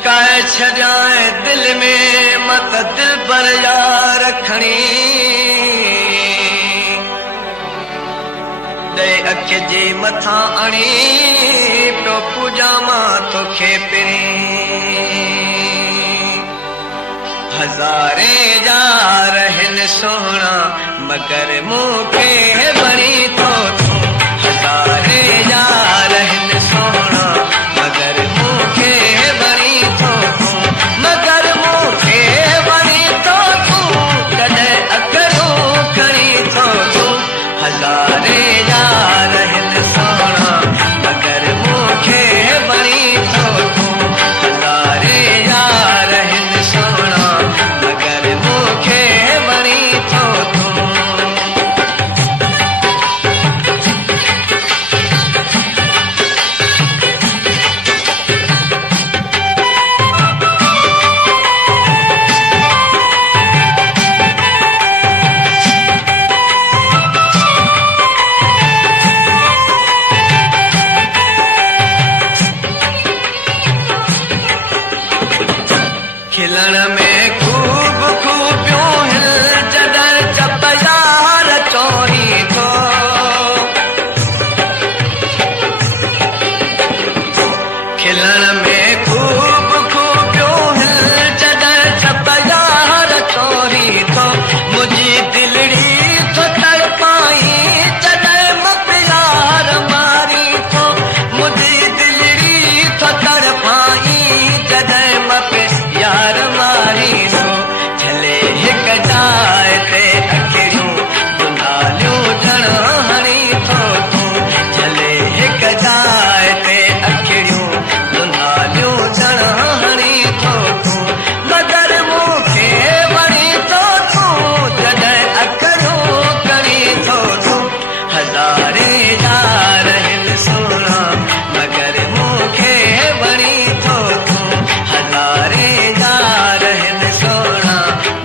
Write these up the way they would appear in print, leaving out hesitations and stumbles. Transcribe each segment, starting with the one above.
लिकाए छॾियां दिल में मत दिल पर यार रखणी दे अख जे मथा अणी पियो पूजा मां तोखे पिणी हज़ारे यार हिन सोहणा मगर मूंखे बणी थो तूं हज़ारे यार हिन सोहणा मगर मूंखे बणी थो तूं मगर मूंखे बणी थो तूं कॾहिं अखरूं खणी थो तूं हज़ारे यार हिन सोहणा मगर मूंखे बणी थो तूं हज़ारे यार हिन सोहणा मगर मूंखे बणी थो तूं खिलण में खूब खूबियूं हिल जॾहिं चप यार चोरी थो खिलण में खूब खूबियूं हिल जॾहिं चप यार चोरी थो मुंहिंजी दिलड़ी थो तड़पाई जॾहिं मां प्यार मारी थो मुंहिंजी दिलड़ी थो तड़पाई जॾहिं मां यार मारी थो झले हिक जाइ ते अखियूं दुनालियूं ॼण हणी थो तूं झले हिक जाइ ते अखियूं दुनालियूं ॼण हणी थो तूं मगर मूंखे वणी थो तूं जॾहिं अखरूं खणी थो तूं हज़ारे यार हिन सोहणा मगर मूंखे वणी थो तूं हज़ारे यार हिन सोहणा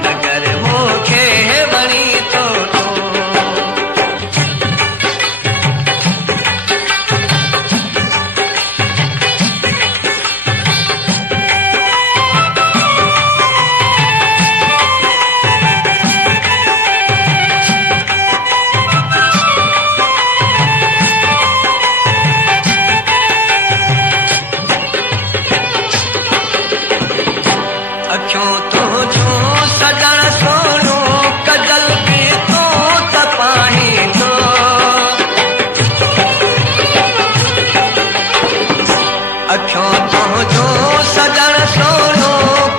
मगर मूंखे वणी थो तूं अखियूं तुंहिंजूं सजण सोनू कजल बि तूं त पाणी थो अखियूं तुंहिंजूं सजण सोनू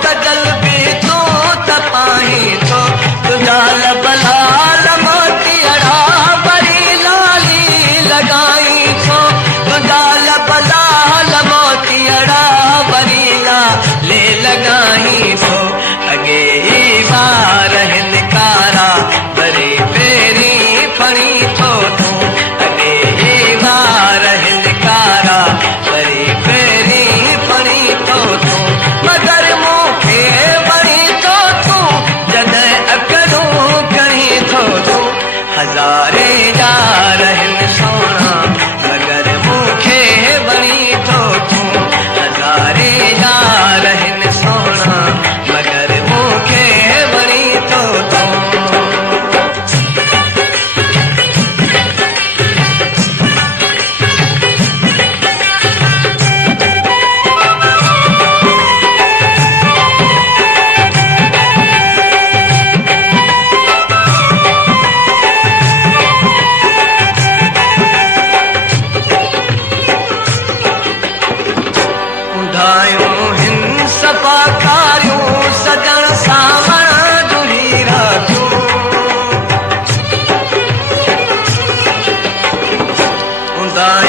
कजल बि तूं त पाणी थो तुंहिंजा लब लाल मोतियड़ा वरी लाली लॻाई थो तुंहिंजा लब लाल मोतियड़ा वरी लाली लॻाई थो अॻे ई बार हिन कारा वरी पहिरीं फणी थो तूं अॻे ई बार हिन कारा वरी पहिरीं फणी थो तूं मगर मूंखे वणी थो तूं जॾहिं अखरूं खणी थो तूं हज़ारे यार हिन सोहणा मगर मूंखे वणी थो तूं हज़ारे यार हिन सोहणा मगर मूंखे वणी थो तूं उंधायूं हिन सफ़ा कारियूं सजण सावण जुड़ी रातियूं उंधायूं